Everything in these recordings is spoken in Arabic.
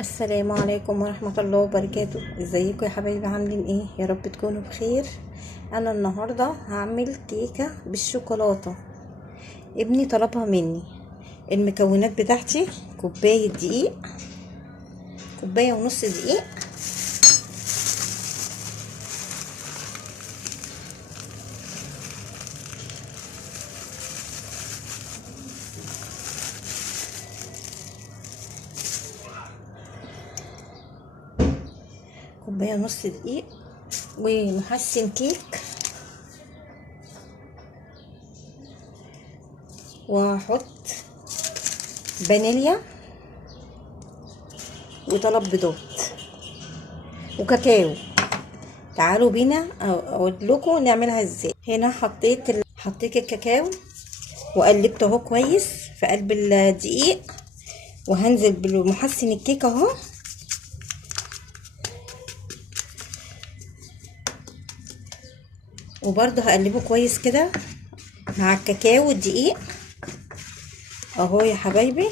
السلام عليكم ورحمة الله وبركاته. ازيكم يا حبايبي؟ عاملين ايه؟ يا رب تكونوا بخير. انا النهاردة هعمل كيكة بالشوكولاتة. ابني طلبها مني. المكونات بتاعتي: كوباية دقيق، كوباية ونص دقيق، كوباية ونص دقيق، ومحسن كيك، وهحط فانيليا، وطلب بيضات، وكاكاو. تعالوا بينا اقول لكم نعملها ازاي. هنا حطيت الكاكاو وقلبته اهو كويس في قلب الدقيق، وهنزل بمحسن الكيك اهو، وبرضه هقلبه كويس كده مع الكاكاو والدقيق اهو يا حبايبي.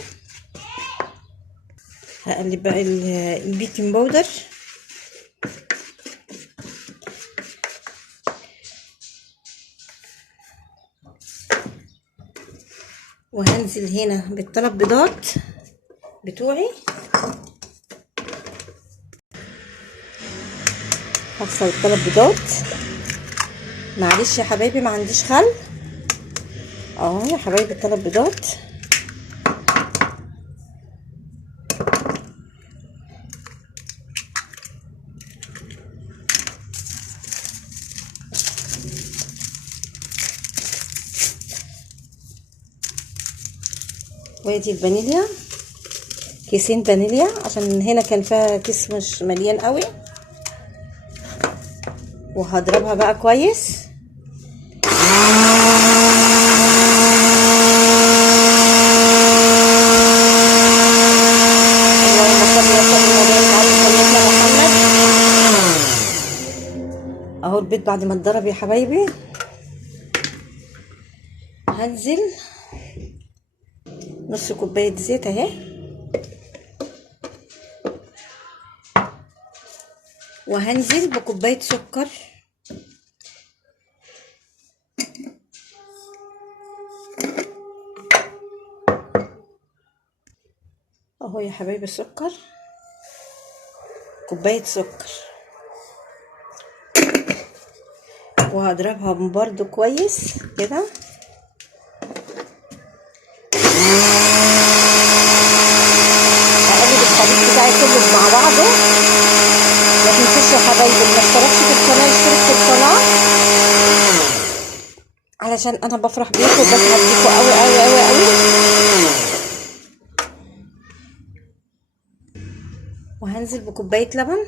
هقلب بقى البيكنج باودر، وهنزل هنا بالثلاث بيضات بتوعي. هكسر الثلاث بيضات. معلش يا حبايبي ما عنديش خل اهو يا حبايبي. الثلاث بيضات وادي الفانيليا، كيسين فانيليا عشان هنا كان فيها كيس مش مليان قوي، وهضربها بقى كويس. اهو البيض بعد ما اتضرب يا حبايبي، هنزل نص كوبايه زيت اهي، وهنزل بكوبايه سكر، اهو يا حبايبي السكر، كوبايه سكر، وهضربها برضو كويس كده. هقلب الخليط بتاعي كله مع بعضه. ما تنسوش يا حبايبي اللي ما اشتركش في القناه يشترك في القناه، علشان انا بفرح بيكم وبسعد بيكم قوي قوي قوي قوي. وهنزل بكوبايه لبن،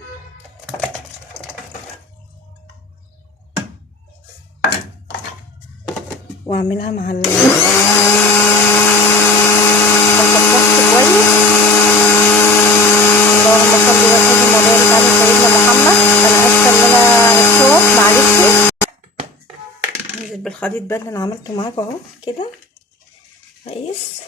واعملها مع كويس. اللهم صل وسلم وبارك على سيدنا محمد. انا اسفه ان انا الصوت، معلش. انزل بالخليط بقى اللي انا عملته معاكم اهو كده كويس.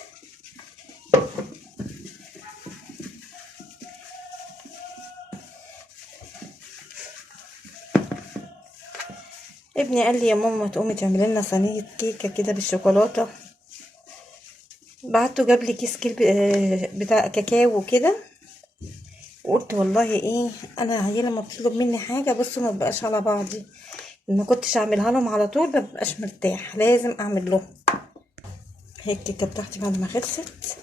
ابني قال لي يا ماما ما تقومي تعملي لنا صينيه كيكه كده بالشوكولاته. بعته جاب لي كيس بتاع كاكاو وكده، وقلت والله ايه، انا عيله ما بتطلب مني حاجه بصوا ما بقاش على بعضي. ما كنتش اعملها لهم على طول ما ببقاش مرتاح، لازم اعمل لهم. هي الكيكه بتاعتي بعد ما خلصت.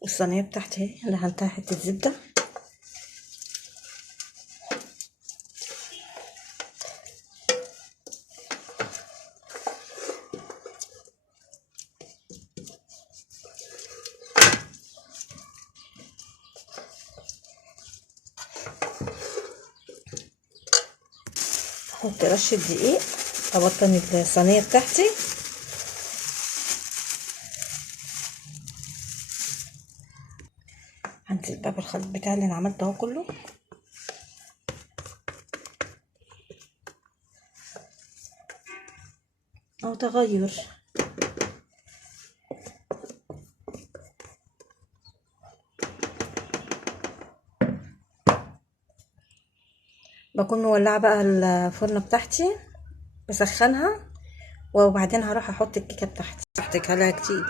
والصينيه بتاعتي دهنتها حته زبده، احط رشه دقيق، ابطن الصينيه بتاعتي. هنزل بقى بالخليط بتاعي اللي انا عملته اهو كله، او تغير. بكون مولعه بقى الفرن بتاعتي، بسخنها، وبعدين هروح احط الكيكه بتاعتي. احتك عليها كتير.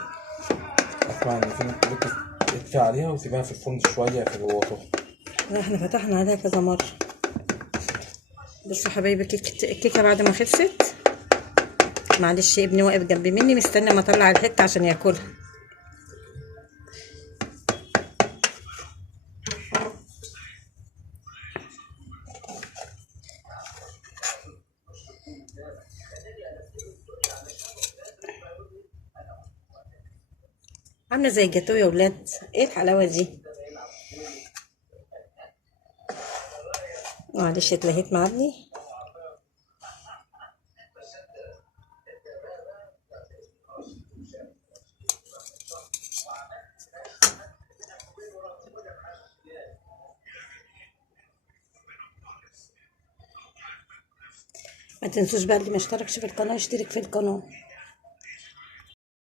اسمع ان في ناس ممكن تدفي عليها وتسيبها في الفرن شويه في الوسط. لا احنا فتحنا عليها كذا مره. بصوا حبايبي، الكيكه بعد ما خلصت، معلش ابني واقف جنبي مني مستني ما اطلع الحته عشان ياكلها. عامله زي الجاتوه يا ولاد، ايه الحلاوه دي؟ معلش اتلهيت مع ابني. ما تنسوش بقى اللي ما اشتركش في القناه يشترك في القناه.